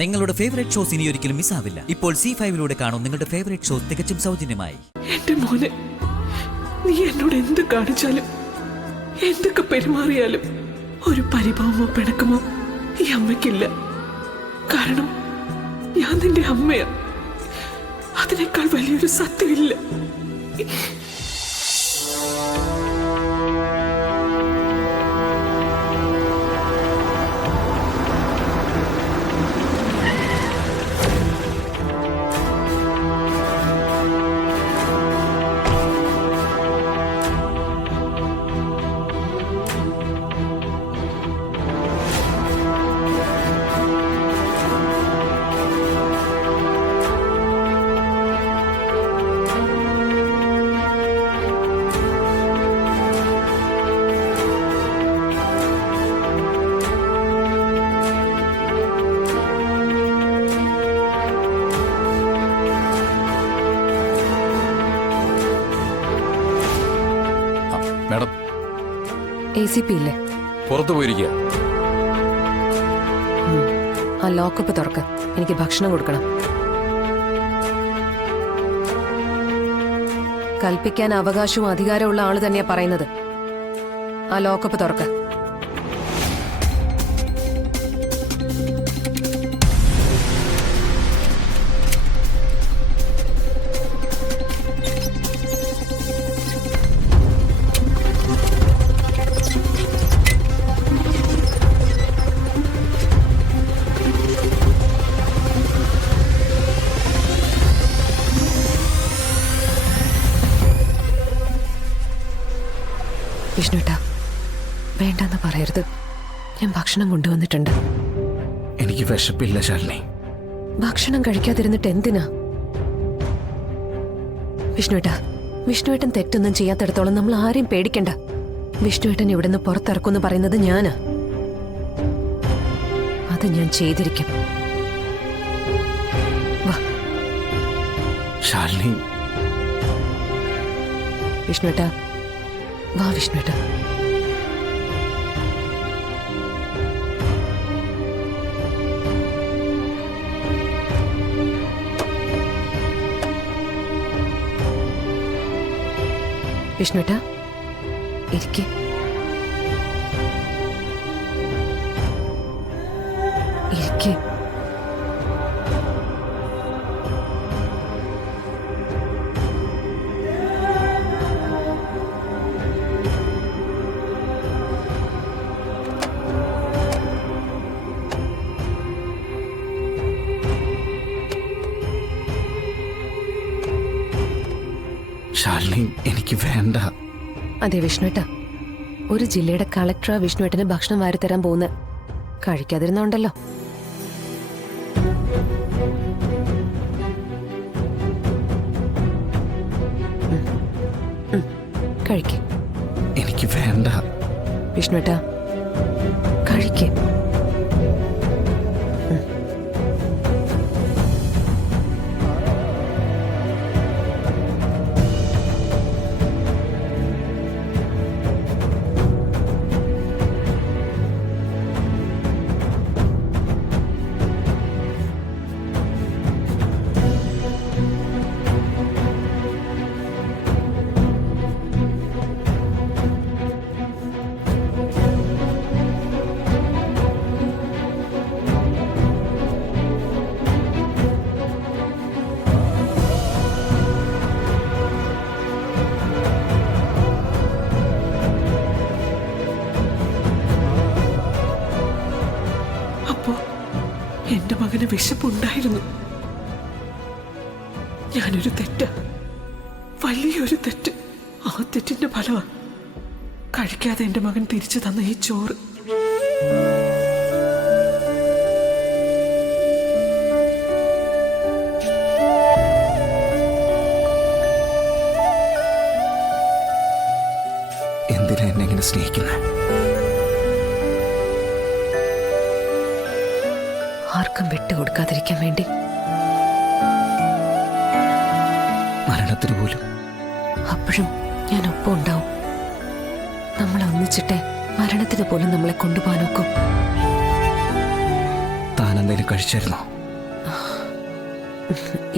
നിങ്ങളുടെ favourite shows ഇനി ഒരിക്കലും മിസ്സാവില്ല. ഇപ്പോൾ C5 കാണും നിങ്ങളുടെ ഫേവറേറ്റ് ഷോസ് തികച്ചും സൗജന്യമായി. എന്റെ മോനെ, നീ എന്നോട് എന്ത് കാണിച്ചാലും എന്തൊക്കെ പെരുമാറിയാലും ഒരു പരിഭവമോ പിണക്കമോ ഈ അമ്മയ്ക്കില്ല. കാരണം ഞാൻ നിന്റെ അമ്മയാ. അതിനേക്കാൾ വലിയൊരു സത്യമില്ല. മാഡം, ACP ഇല്ലേ? പുറത്തു പോയിരിക്കുക. ആ ലോക്കപ്പ് തുറക്ക്. എനിക്ക് ഭക്ഷണം കൊടുക്കണം. കൽപ്പിക്കാൻ അവകാശവും അധികാരമുള്ള ആള് തന്നെയാ പറയുന്നത്. ആ ലോക്കപ്പ് തുറക്ക്. വിഷ്ണുട്ടാ, വേണ്ടെന്ന് പറയരുത്. ഞാൻ ഭക്ഷണം കൊണ്ടുവന്നിട്ടുണ്ട്. എനിക്ക് വിശപ്പില്ല ശാലിനി. ഭക്ഷണം കഴിക്കാതിരുന്നിട്ട് എന്തിനാ? വിഷ്ണുവേട്ടൻ തെറ്റൊന്നും ചെയ്യാത്തിടത്തോളം നമ്മൾ ആരെയും പേടിക്കണ്ട. വിഷ്ണുവേട്ടൻ ഇവിടുന്ന് പുറത്തിറക്കുമെന്ന് പറയുന്നത് ഞാനാ. അത് ഞാൻ ചെയ്തിരിക്കും. വാ ശാലിനി. വിഷ്ണുവേട്ടാ, വാ വിഷ്ണുവേട്ടാ. വിഷ്ണുവേട്ടാ, ഇരിക്കെ. ഇരിക്കെ. ശാലിനി, എനിക്ക് വേണ്ട. അതെ വിഷ്ണുവേട്ടാ, ഒരു ജില്ലയുടെ കളക്ടറാ വിഷ്ണുവേട്ടന് ഭക്ഷണം വാരിത്തരാൻ പോകുന്നത്. കഴിക്കാതിരുന്നുണ്ടല്ലോ. കഴിക്ക്. എനിക്ക് വേണ്ട. വിഷ്ണുവേട്ടാ, കഴിക്ക്. എന്റെ മകന് വിശപ്പുണ്ടായിരുന്നു. ഞാനൊരു തെറ്റ്, വലിയൊരു തെറ്റ്. ആ തെറ്റിന്റെ ഫലമാണ് കഴിക്കാതെ എന്റെ മകൻ തിരിച്ചു തന്ന ഈ ചോറ്. എന്തിനാ എന്നെ ഇങ്ങനെ സ്നേഹിക്കുന്നത്? ആർക്കും വിട്ടുകൊടുക്കാതിരിക്കാൻ വേണ്ടി. മരണത്തിന് പോലും. അപ്പോഴും ഞാൻ ഒപ്പം ഉണ്ടാവും. നമ്മളെ ഒന്നിച്ചിട്ടെ മരണത്തിന് പോലും നമ്മളെ കൊണ്ടുപോകാൻ നോക്കും. താൻ എന്തെങ്കിലും കഴിച്ചായിരുന്നോ?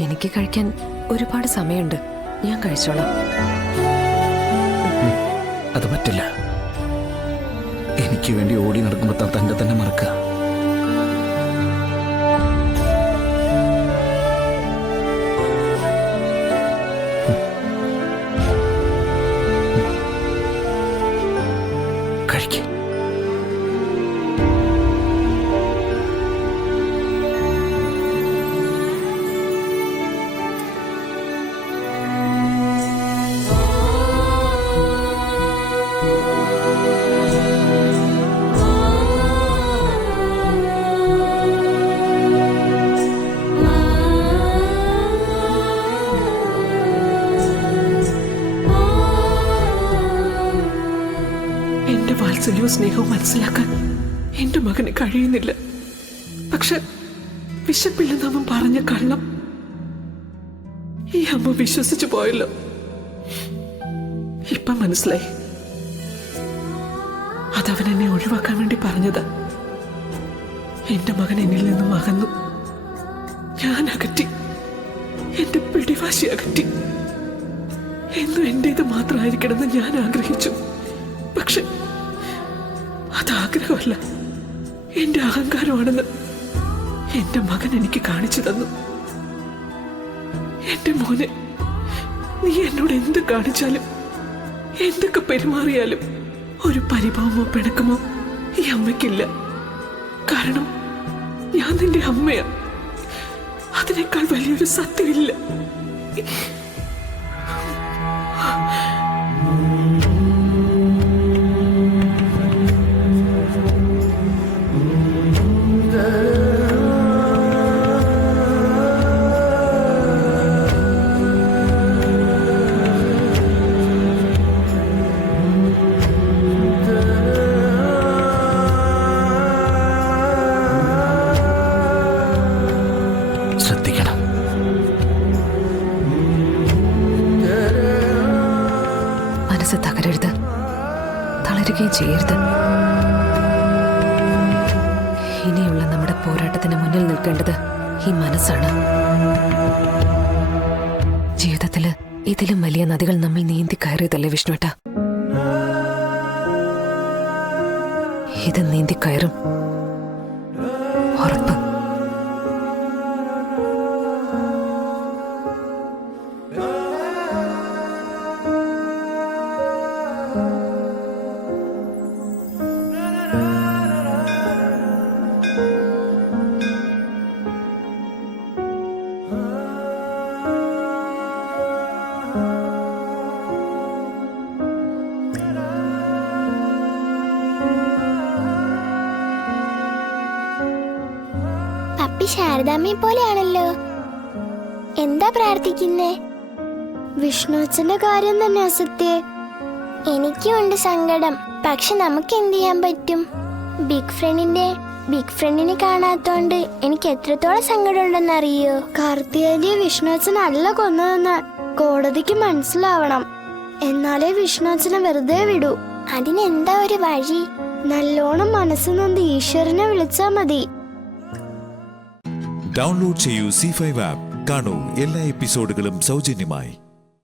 എനിക്ക് കഴിക്കാൻ ഒരുപാട് സമയമുണ്ട്, ഞാൻ കഴിച്ചോളാം. അത് പറ്റില്ല. എനിക്ക് വേണ്ടി ഓടി നടക്കുമ്പോൾ താൻ തന്നെ തന്നെ മറക്കുക. കഴിക്ക്. എന്റെ വാത്സല്യവും സ്നേഹവും മനസ്സിലാക്കാൻ എന്റെ മകന് കഴിയുന്നില്ല. പക്ഷെ വിശപ്പില്ലെന്ന് അവൻ പറഞ്ഞ കള്ളം ഈ അമ്മ വിശ്വസിച്ചു പോയല്ലോ. ഇപ്പൊ മനസ്സിലായി, അതവൻ എന്നെ ഒഴിവാക്കാൻ വേണ്ടി പറഞ്ഞതാ. എന്റെ മകൻ എന്നിൽ നിന്നും അകന്നു. ഞാൻ അകറ്റി, എന്റെ പിടിവാശി അകറ്റി. എന്നും എന്റേത് മാത്രമായിരിക്കണമെന്ന് ഞാൻ ആഗ്രഹിച്ചു. പക്ഷെ അതാഗ്രഹമല്ല, എന്റെ അഹങ്കാരമാണെന്ന് എന്റെ മകൻ എനിക്ക് കാണിച്ചു തന്നു. എന്റെ മോനെ, നീ എന്നോട് എന്ത് കാണിച്ചാലും എന്തൊക്കെ പെരുമാറിയാലും ഒരു പരിഭവമോ പിണക്കമോ ഈ അമ്മയ്ക്കില്ല. കാരണം ഞാൻ നിന്റെ അമ്മയാ. അതിനേക്കാൾ വലിയൊരു സത്യമില്ല. ശ്രദ്ധിക്കണം. മനസ്സ് തകരരുത്, തളരുകയും ചെയ്യരുത്. ഇനിയുള്ള നമ്മുടെ പോരാട്ടത്തിന് മുന്നിൽ നിൽക്കേണ്ടത് ഈ മനസ്സാണ്. ജീവിതത്തില് ഇതിലും വലിയ നദികൾ നമ്മൾ നീന്തി കയറിയതല്ലേ വിഷ്ണുവേട്ടാ? ഇത് നീന്തി കയറും, ഉറപ്പ്. പപ്പി ശാരദാമ്മയെ പോലെയാണല്ലോ. എന്താ പ്രാർത്ഥിക്കുന്നേ? വിഷ്ണുച്ചന്റെ കാര്യം തന്നെ അസത്യ. എനിക്കും ഉണ്ട് സങ്കടം. പക്ഷെ നമുക്ക് എന്ത് ചെയ്യാൻ പറ്റും? ബിഗ് ഫ്രണ്ടിനെ കാണാത്തോണ്ട് എനിക്ക് എത്രത്തോളം സങ്കടം ഉണ്ടെന്ന് അറിയോ? കാർത്തികേയ വിഷ്ണുച്ചൻ അല്ല കൊന്നതെന്ന് കോടതിക്ക് മനസ്സിലാവണം. എന്നാലേ വിഷ്ണുച്ചനെ വെറുതെ വിടൂ. അതിനെന്താ ഒരു വഴി? നല്ലോണം മനസ്സ് നൊന്ത് ഈശ്വരനെ വിളിച്ചാ മതി. ഡൗൺലോഡ് ചെയ്യൂ C5 ആപ്പ്. കാണൂ എല്ലാ എപ്പിസോഡുകളും സൗജന്യമായി.